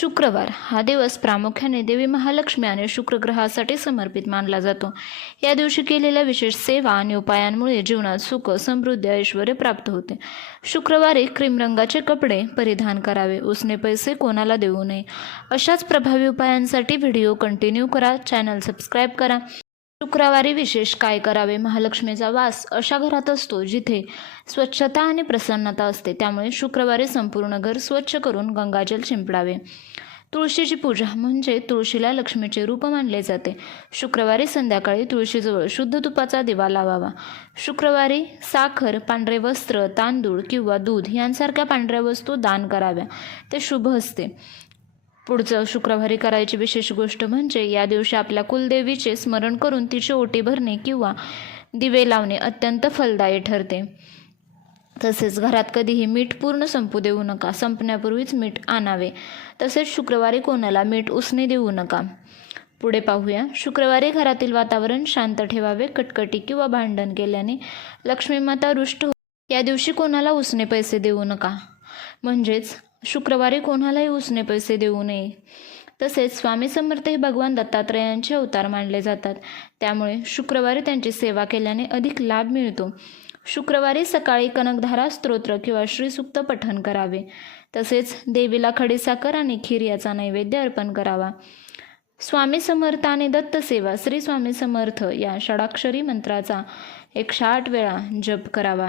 शुक्रवार हा दिवस प्रामुख्याने देवी महालक्ष्मी आणि शुक्रग्रहासाठी समर्पित मानला जातो. या दिवशी केलेल्या विशेष सेवा आणि उपायांमुळे जीवनात सुख समृद्धी ऐश्वर प्राप्त होते. शुक्रवारी क्रीम रंगाचे कपडे परिधान करावे. उसने पैसे कोणाला देऊ नये? अशाच प्रभावी उपायांसाठी व्हिडिओ कंटिन्यू करा. चॅनल सबस्क्राईब करा. शुक्रवारी विशेष काय करावे? महालक्ष्मीचा वास अशा घरात असतो जिथे स्वच्छता आणि प्रसन्नता असते. त्यामुळे शुक्रवारी संपूर्ण घर स्वच्छ करून गंगाजल शिंपडावे. तुळशीची पूजा म्हणजे तुळशीला लक्ष्मीचे रूप मानले जाते. शुक्रवारी संध्याकाळी तुळशीजवळ शुद्ध तुपाचा दिवा लावावा. शुक्रवारी साखर पांढरे वस्त्र तांदूळ किंवा दूध यांसारख्या पांढऱ्या वस्तू दान कराव्या. ते शुभ असते. पुढचं शुक्रवारी करायची विशेष गोष्ट म्हणजे या दिवशी आपल्या कुलदेवीचे स्मरण करून तिची ओटी भरणे किंवा दिवे लावणे अत्यंत फलदायी ठरते. तसेच घरात कधीही मीठ पूर्ण संपू देऊ नका. संपण्यापूर्वीच मीठ आणावे. तसेच शुक्रवारी कोणाला मीठ उसने देऊ नका. पुढे पाहूया. शुक्रवारी घरातील वातावरण शांत ठेवावे कटकटी किंवा भांडण केल्याने लक्ष्मी माता रुष्ट हो या दिवशी कोणाला उसने पैसे देऊ नका. म्हणजेच शुक्रवारी कोणालाही उसने पैसे देऊ नये. तसेच स्वामी समर्थ हे भगवान दत्तात्रयांचे अवतार मानले जातात. त्यामुळे शुक्रवारी त्यांची सेवा केल्याने अधिक लाभ मिळतो. शुक्रवारी सकाळी कनकधारा स्तोत्र किंवा श्रीसुक्त पठण करावे. तसेच देवीला खडीसाकर आणि खीर याचा नैवेद्य अर्पण करावा. स्वामी समर्थ आणि दत्त सेवा श्री स्वामी समर्थ या षडाक्षरी मंत्राचा एकशे आठ वेळा जप करावा.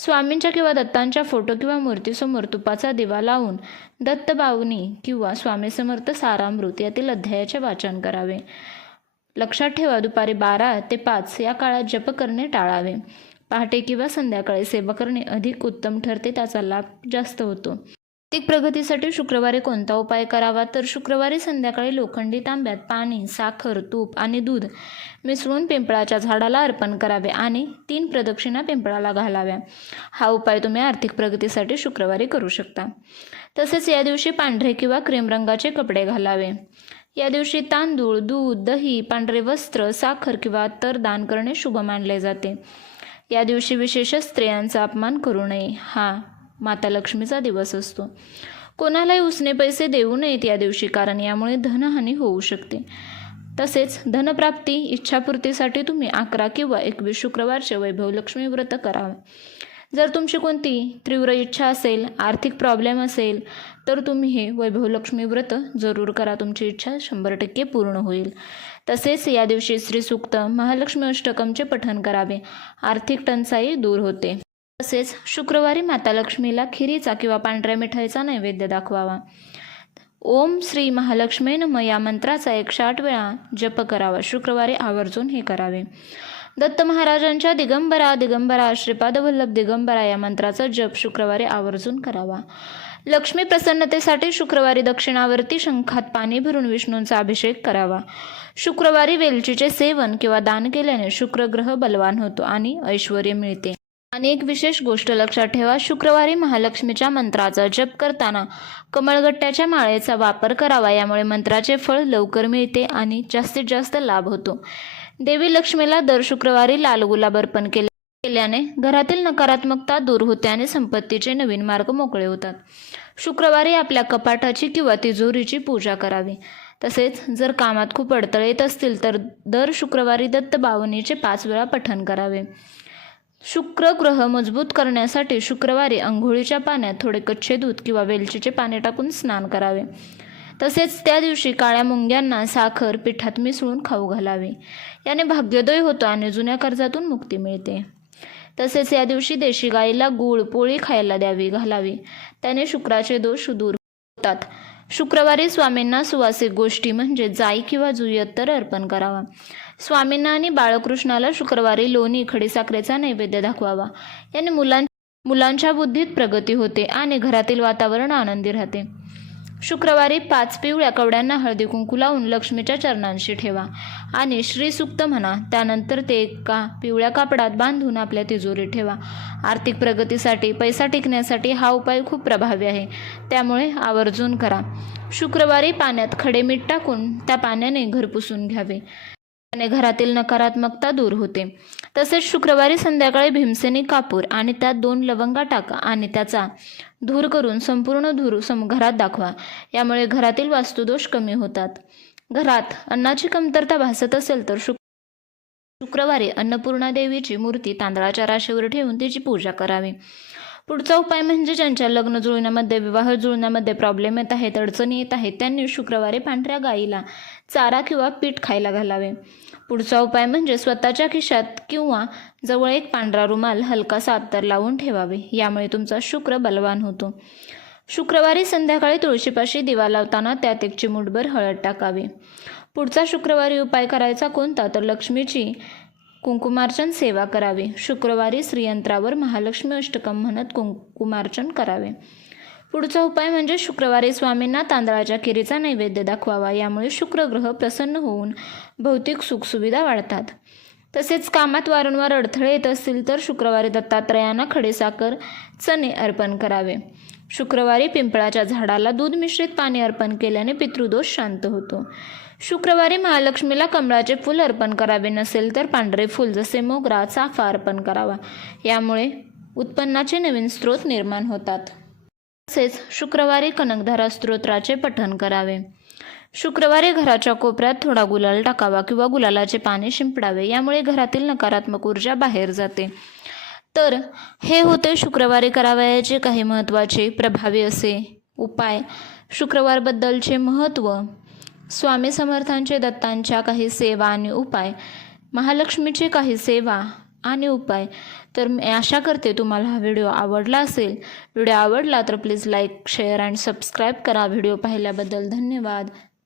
स्वामींच्या किंवा दत्तांच्या फोटो किंवा मूर्तीसमोर तुपाचा दिवा लावून दत्त बावनी किंवा स्वामी समर्थ सारामृत यातील अध्यायाचे वाचन करावे. लक्षात ठेवा दुपारी बारा ते पाच या काळात जप करणे टाळावे. पहाटे किंवा संध्याकाळी सेवा करणे अधिक उत्तम ठरते त्याचा लाभ जास्त होतो. आर्थिक प्रगतीसाठी शुक्रवारी कोणता उपाय करावा? तर शुक्रवारी संध्याकाळी लोखंडी तांब्यात पाणी साखर तूप आणि दूध मिसळून पिंपळाच्या झाडाला अर्पण करावे आणि तीन प्रदक्षिणा पिंपळाला घालाव्या. हा उपाय तुम्ही आर्थिक प्रगतीसाठी शुक्रवारी करू शकता. तसेच या दिवशी पांढरे किंवा क्रीम रंगाचे कपडे घालावे. या दिवशी तांदूळ दूध दही पांढरे वस्त्र साखर किंवा अत्तर दान करणे शुभ मानले जाते. या दिवशी विशेष स्त्रियांचा अपमान करू नये. हा माता लक्ष्मीचा दिवस असतो. कोणालाही उसने पैसे देऊ नयेत या दिवशी कारण यामुळे धनहानी होऊ शकते. तसेच धनप्राप्ती इच्छापूर्तीसाठी तुम्ही अकरा किंवा एकवीस शुक्रवारचे वैभव लक्ष्मी व्रत करावे. जर तुमची कोणती तीव्र इच्छा असेल आर्थिक प्रॉब्लेम असेल तर तुम्ही हे वैभव लक्ष्मी व्रत जरूर करा. तुमची इच्छा शंभर टक्के पूर्ण होईल. तसेच या दिवशी श्रीसूक्त महालक्ष्मी अष्टकमचे पठण करावे. आर्थिक टंचाई दूर होते. तसेच शुक्रवारी माता लक्ष्मीला खिरीचा किंवा पांढऱ्या मिठाईचा नैवेद्य दाखवावा. ओम श्री महालक्ष्मी नम या मंत्राचा एकशे आठ वेळा जप करावा. शुक्रवारी आवर्जून हे करावे. दत्त महाराजांच्या दिगंबरा दिगंबरा श्रीपाद वल्लभ दिगंबरा या मंत्राचा जप शुक्रवारी आवर्जून करावा. लक्ष्मी प्रसन्नतेसाठी शुक्रवारी दक्षिणावर्ती शंखात पाणी भरून विष्णूंचा अभिषेक करावा. शुक्रवारी वेलचीचे सेवन किंवा दान केल्याने शुक्रग्रह बलवान होतो आणि ऐश्वर मिळते. आणि एक विशेष गोष्ट लक्षात ठेवा. शुक्रवारी महालक्ष्मीच्या मंत्राचा जप करताना कमळगट्ट्याच्या माळेचा वापर करावा. यामुळे मंत्राचे फळ लवकर मिळते आणि जास्तीत जास्त लाभ होतो. देवी लक्ष्मीला दर शुक्रवारी लाल गुलाब अर्पण केले केल्याने घरातील नकारात्मकता दूर होते आणि संपत्तीचे नवीन मार्ग मोकळे होतात. शुक्रवारी आपल्या कपाटाची किंवा तिजोरीची पूजा करावी. तसेच जर कामात खूप अडथळे येत असतील तर दर शुक्रवारी दत्त बावनीचे पाच वेळा पठण करावे. शुक्र ग्रह मजबूत करण्यासाठी शुक्रवारी अंघोळीच्या पाण्यात थोडे कच्चे दूध किंवा वेलचीचे पाणी टाकून स्नान करावे. तसेच त्या दिवशी काळ्या मुंग्यांना साखर पिठात मिसळून खाऊ घालावे. याने भाग्योदय होतो आणि जुन्या कर्जातून मुक्ती मिळते. तसेच या दिवशी देशी गाईला गूळ पोळी खायला द्यावी घालावी. त्याने शुक्राचे दोष दूर होतात. शुक्रवारी स्वामींना सुवासिक गोष्टी म्हणजे जाई किंवा जुई अत्तर अर्पण करावा. स्वामींना आणि बाळकृष्णाला शुक्रवारी लोणी खडीसाखरेचा नैवेद्य दाखवावा. याने मुलां मुलांच्या बुद्धीत प्रगती होते आणि घरातील वातावरण आनंदी राहते. शुक्रवारी पाच पिवळ्या कवड्यांना हळदी कुंकू लावून लक्ष्मीच्या चरणांशी ठेवा आणि श्रीसुक्त म्हणा. त्यानंतर ते एका पिवळ्या कापडात बांधून आपल्या तिजोरीत ठेवा. आर्थिक प्रगतीसाठी पैसा टिकण्यासाठी हा उपाय खूप प्रभावी आहे. त्यामुळे आवर्जून करा. शुक्रवारी पाण्यात खडे मीठ टाकून त्या पाण्याने घर पुसून घ्यावे. त्याने घरातील नकारात्मकता दूर होते. तसेच शुक्रवारी संध्याकाळी भीमसेनी कापूर आणि त्यात दोन लवंगा टाका आणि त्याचा धूर करून संपूर्ण धूर सम घरात दाखवा. यामुळे घरातील वास्तुदोष कमी होतात. घरात अन्नाची कमतरता भासत असेल तर शुक शुक्रवारी अन्नपूर्णा देवीची मूर्ती तांदळाच्या राशीवर ठेवून तिची पूजा करावी. पुढचा उपाय म्हणजे ज्यांच्या लग्न जुळण्यामध्ये विवाह जुळण्यामध्ये प्रॉब्लेम येत आहेत अडचणी येत आहेत त्यांनी शुक्रवारी पांढऱ्या गाईला चारा किंवा पीठ खायला घालावे. पुढचा उपाय म्हणजे स्वतःच्या खिशात किंवा जवळ एक पांढरा रुमाल हलकासा अत्तर लावून ठेवावे. यामुळे तुमचा शुक्र बलवान होतो. शुक्रवारी संध्याकाळी तुळशीपाशी दिवा लावताना त्यात एक चिमूटभर हळद टाकावी. पुढचा शुक्रवारी उपाय करायचा कोणता? तर लक्ष्मीची कुंकुमार्चन सेवा करावी. शुक्रवारी श्रीयंत्रावर महालक्ष्मी अष्टकम म्हणत कुंकुमार्चन करावे. पुढचा उपाय म्हणजे शुक्रवारी स्वामींना तांदळाच्या खिरीचा नैवेद्य दाखवावा. यामुळे शुक्रग्रह प्रसन्न होऊन भौतिक सुखसुविधा वाढतात. तसेच कामात वारंवार अडथळे येत असतील तर शुक्रवारी दत्तात्रयांना खडेसाखर चणे अर्पण करावे. शुक्रवारी पिंपळाच्या झाडाला दूध मिश्रित पाणी अर्पण केल्याने पितृदोष शांत होतो. शुक्रवारी महालक्ष्मीला कमळाचे फूल अर्पण करावे नसेल तर पांढरे फूल जसे मोगरा चाफा अर्पण करावा. यामुळे उत्पन्नाचे नवीन स्रोत निर्माण होतात. तसेच शुक्रवारी कनकधारा स्तोत्राचे पठण करावे. शुक्रवारी घराच्या कोपऱ्यात थोडा गुलाल टाकावा किंवा गुलालाचे पाणी शिंपडावे यामुळे घरातील नकारात्मक ऊर्जा बाहेर जाते. तर हे होते शुक्रवारी करावयाचे काही महत्त्वाचे प्रभावी असे उपाय. शुक्रवारबद्दलचे महत्त्व. स्वामी समर्थांचे दत्तांच्या काही सेवा आणि उपाय. महालक्ष्मीचे काही सेवा आणि उपाय. तर मी आशा करते तुम्हाला हा व्हिडिओ आवडला असेल. व्हिडिओ आवडला तर please like share and subscribe करा. व्हिडिओ पाहिल्याबद्दल धन्यवाद.